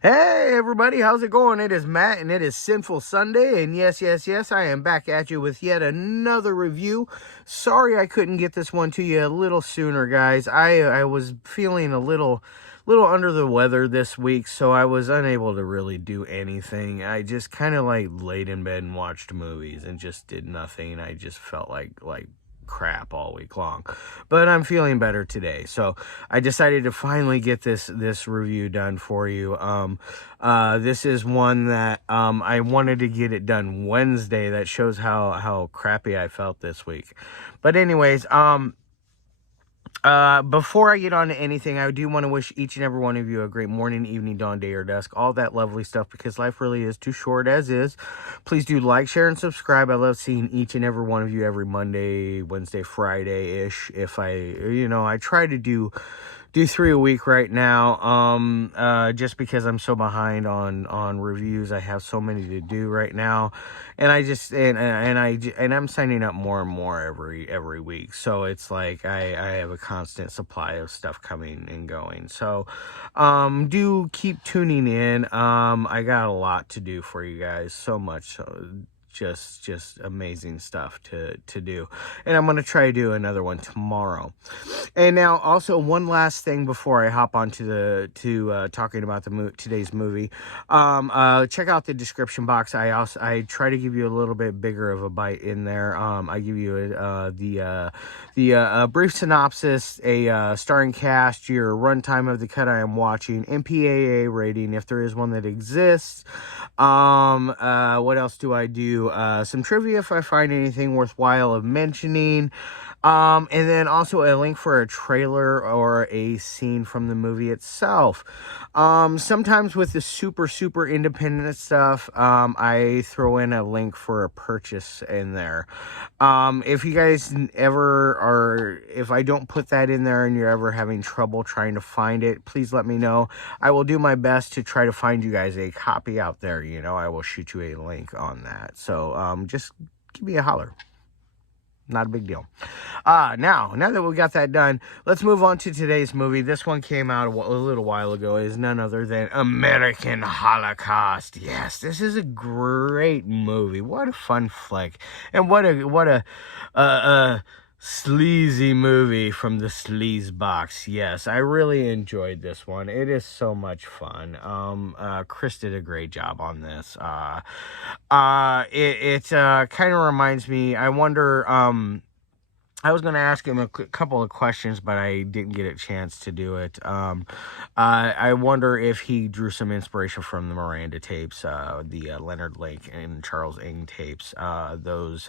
Hey everybody, how's it going? It is Matt and it is Sinful Sunday, and yes, I am back at you with yet another review. Sorry I couldn't get this one to you a little sooner, guys. I was feeling a little under the weather this week, so I was unable to really do anything. I just kind of like laid in bed and watched movies and just did nothing. I just felt like crap all week long, but I'm feeling better today, so I decided to finally get this review done for you. This is one that I wanted to get it done Wednesday. That shows how crappy I felt this week. But anyways, before I get on to anything, I do want to wish each and every one of you a great morning, evening, dawn, day, or dusk, all that lovely stuff, because life really is too short as is. Please do like, share, and subscribe. I love seeing each and every one of you every Monday, Wednesday, Friday-ish. If I try to do 3 a week right now, just because I'm so behind on reviews. I have so many to do right now, and I'm signing up more and more every week, so it's like I have a constant supply of stuff coming and going. So do keep tuning in. I got a lot to do for you guys, so much, so just amazing stuff to do, and I'm gonna try to do another one tomorrow. And now, also, one last thing before I hop on to talking about today's movie. Check out the description box. I try to give you a little bit bigger of a bite in there. I give you the brief synopsis, a starring cast, your runtime of the cut I am watching, MPAA rating if there is one that exists. What else do I do? Some trivia if I find anything worthwhile of mentioning. And then also a link for a trailer or a scene from the movie itself. Sometimes with the super independent stuff, I throw in a link for a purchase in there. If you guys if I don't put that in there and you're ever having trouble trying to find it, please let me know. I will do my best to try to find you guys a copy out there. I will shoot you a link on that. So, just give me a holler. Not a big deal. Now that we got that done, let's move on to today's movie. This one came out a little while ago. It is none other than Amerikan Holokaust. Yes, this is a great movie. What a fun flick, and what a sleazy movie from the sleaze box. Yes, I really enjoyed this one. It is so much fun. Chris did a great job on this. It kind of reminds me. I wonder. I was going to ask him a couple of questions, but I didn't get a chance to do it. I wonder if he drew some inspiration from the Miranda tapes, the Leonard Lake and Charles Ng tapes. Those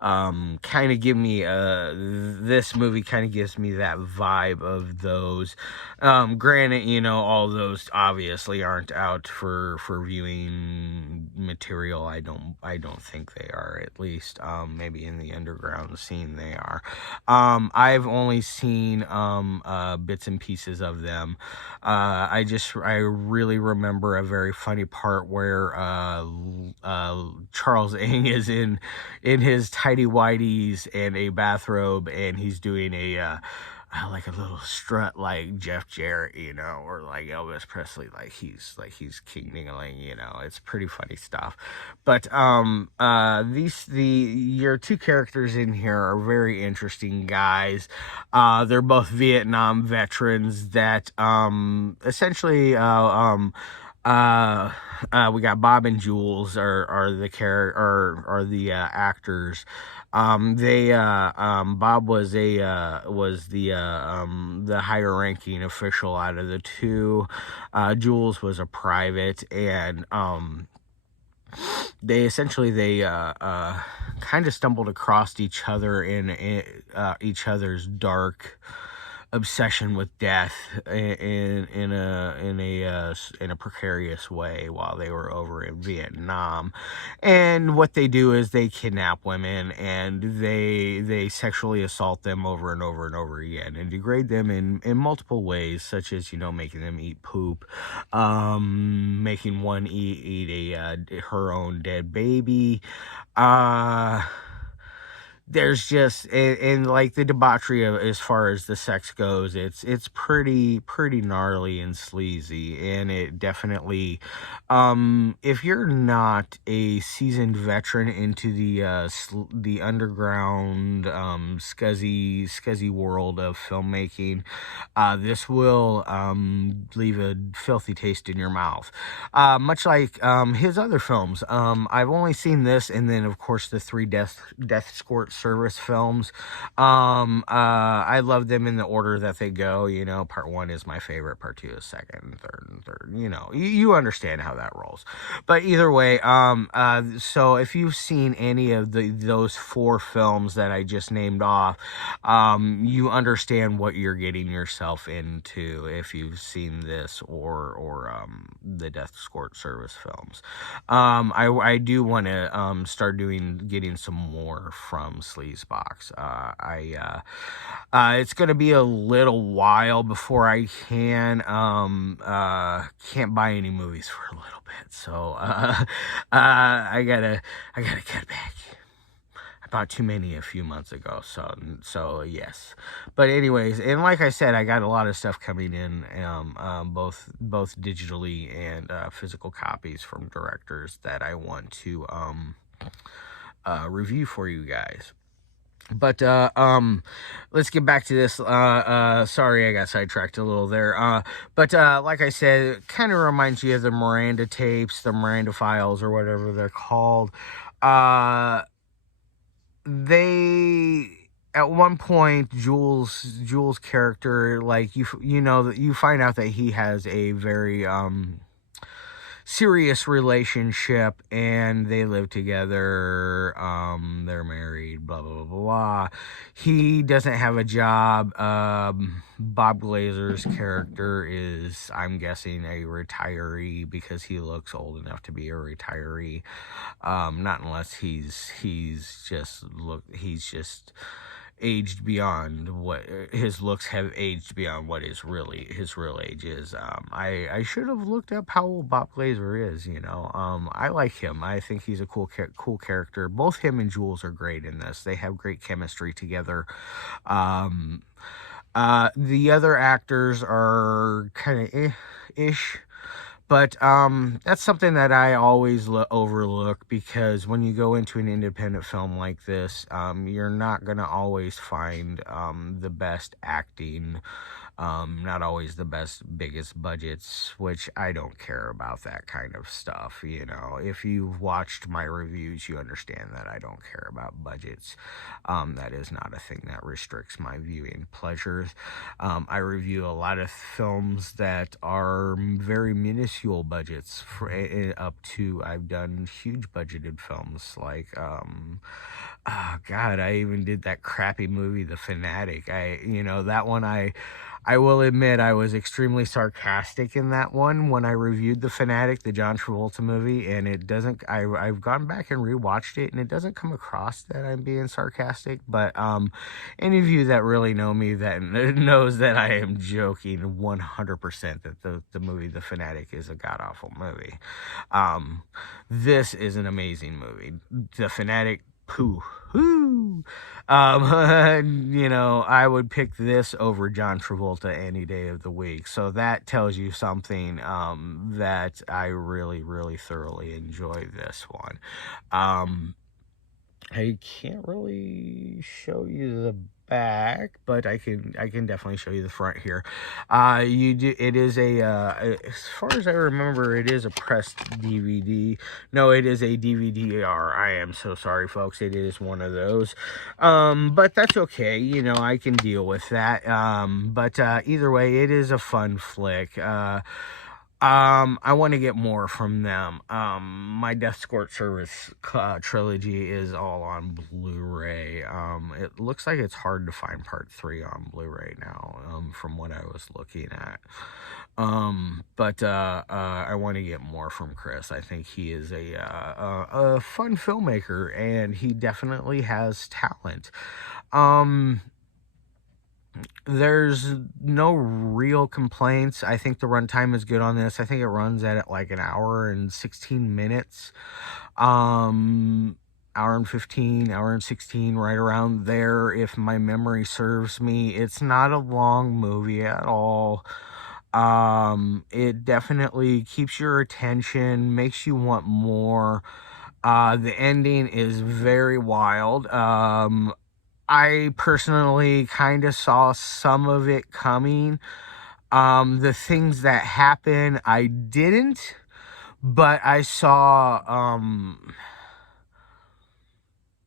kind of give me, this movie kind of gives me that vibe of those. Granted, all those obviously aren't out for viewing material. I don't think they are, at least maybe in the underground scene they are. I've only seen bits and pieces of them. I really remember a very funny part where Charles Ng is in his tidy whities and a bathrobe, and he's doing like a little strut like Jeff Jarrett, or like Elvis Presley, like he's King Ding-a-ling, it's pretty funny stuff. But your two characters in here are very interesting guys. They're both Vietnam veterans that essentially we got Bob and Jules are the actors. Bob was the higher ranking official out of the two. Jules was a private, and they kind of stumbled across each other in each other's dark obsession with death in a precarious way while they were over in Vietnam. And what they do is they kidnap women, and they sexually assault them over and over and over again, and degrade them in multiple ways, such as making them eat poop, making one eat her own dead baby, there's just and like the debauchery of as far as the sex goes, it's pretty gnarly and sleazy, and it definitely, if you're not a seasoned veteran into the underground scuzzy world of filmmaking, this will leave a filthy taste in your mouth, much like his other films. I've only seen this, and then of course the three death escort service films. I love them in the order that they go. You know, part one is my favorite, part two is second, third, and third. You know, you understand how that rolls. But either way, so if you've seen any of those four films that I just named off, you understand what you're getting yourself into if you've seen this or the Death Escort Service films. I do want to start getting some more from Sleazebox. It's going to be a little while before I can't buy any movies for a little bit, so I gotta get back. I bought too many a few months ago, so yes. But anyways, and like I said, I got a lot of stuff coming in, both digitally and physical copies from directors that I want to review for you guys. But let's get back to this. Sorry, I got sidetracked a little there. But like I said, it kind of reminds you of the Miranda tapes, the Miranda files, or whatever they're called. They, at one point, Jules' character, like you know that you find out that he has a very serious relationship, and they live together, they're married, blah blah blah blah. He doesn't have a job. Bob Glazer's character is, I'm guessing, a retiree, because he looks old enough to be a retiree. Not unless he's just aged beyond what his looks have aged beyond what his real age is. I should have looked up how old Bob Glazer is. You know, I like him. I think he's a cool character. Both him and Jules are great in this. They have great chemistry together. The other actors are kind of ish. But that's something that I always overlook, because when you go into an independent film like this, you're not going to always find the best acting, not always the biggest budgets, which I don't care about that kind of stuff. You know, if you've watched my reviews, you understand that I don't care about budgets. That is not a thing that restricts my viewing pleasures. I review a lot of films that are very minuscule budgets, up to, I've done huge budgeted films like, oh God, I even did that crappy movie, The Fanatic. That one, I will admit I was extremely sarcastic in that one when I reviewed The Fanatic, the John Travolta movie, and it doesn't, I've gone back and rewatched it, and it doesn't come across that I'm being sarcastic, but any of you that really know me that knows that I am joking 100% that the movie The Fanatic is a god-awful movie. This is an amazing movie. The Fanatic, poo. I would pick this over John Travolta any day of the week. So that tells you something, that I really, really thoroughly enjoy this one. I can't really show you the back, but I can definitely show you the front here. It is as far as I remember, it is a pressed DVD. No, it is a DVD-R. I am so sorry, folks. It is one of those. But that's okay. You know, I can deal with that. But either way, it is a fun flick. I want to get more from them. My Death Escort Service trilogy is all on Blu-ray. It looks like it's hard to find part 3 on Blu-ray now, from what I was looking at. But I want to get more from Chris. I think he is a fun filmmaker, and he definitely has talent. There's no real complaints. I think the runtime is good on this. I think it runs at like an hour and 16 minutes. hour and 15, hour and 16, right around there, if my memory serves me. It's not a long movie at all. It definitely keeps your attention, makes you want more. The ending is very wild. I personally kind of saw some of it coming. The things that happen, I didn't, but I saw,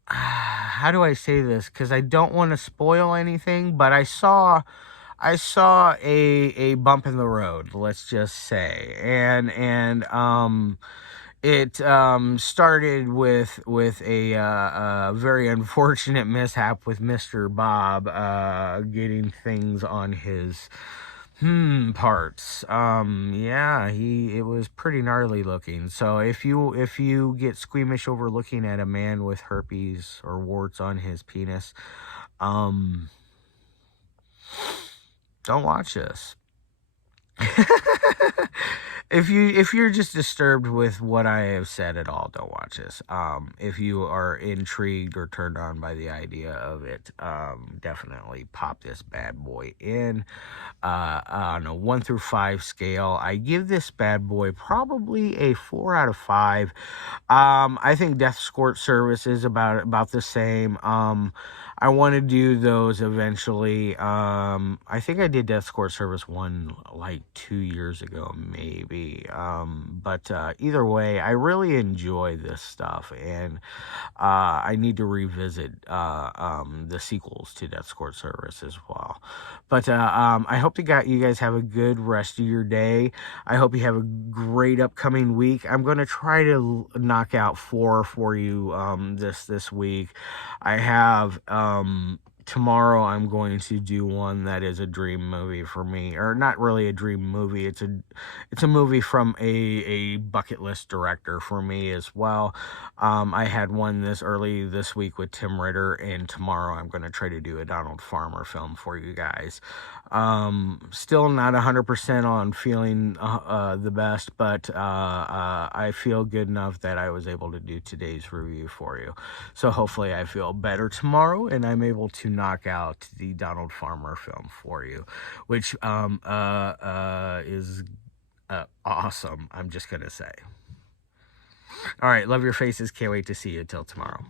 how do I say this? Because I don't want to spoil anything, but I saw a bump in the road, let's just say. And it started with a very unfortunate mishap with Mr. Bob getting things on his parts. Yeah, it was pretty gnarly looking. So if you get squeamish over looking at a man with herpes or warts on his penis, um don't watch this. If you're just disturbed with what I have said at all, don't watch this. If you are intrigued or turned on by the idea of it, definitely pop this bad boy in. On a 1 through 5 scale, I give this bad boy probably a 4 out of 5. I think Death Escort Service is about the same. I want to do those eventually. I think I did Death Escort Service 1 like 2 years ago, maybe. But either way, I really enjoy this stuff, and I need to revisit the sequels to Death Escort Service as well. But I hope you guys have a good rest of your day. I hope you have a great upcoming week. I'm going to try to knock out 4 for you this week. I have tomorrow I'm going to do one that is a dream movie for me, or not really a dream movie. It's a movie from a bucket list director for me as well. I had one early this week with Tim Ritter, and tomorrow I'm going to try to do a Donald Farmer film for you guys. Still not 100% on feeling the best, but I feel good enough that I was able to do today's review for you. So hopefully I feel better tomorrow, and I'm able to knock out the Donald Farmer film for you, which is awesome, I'm just gonna say. All right, love your faces. Can't wait to see you till tomorrow.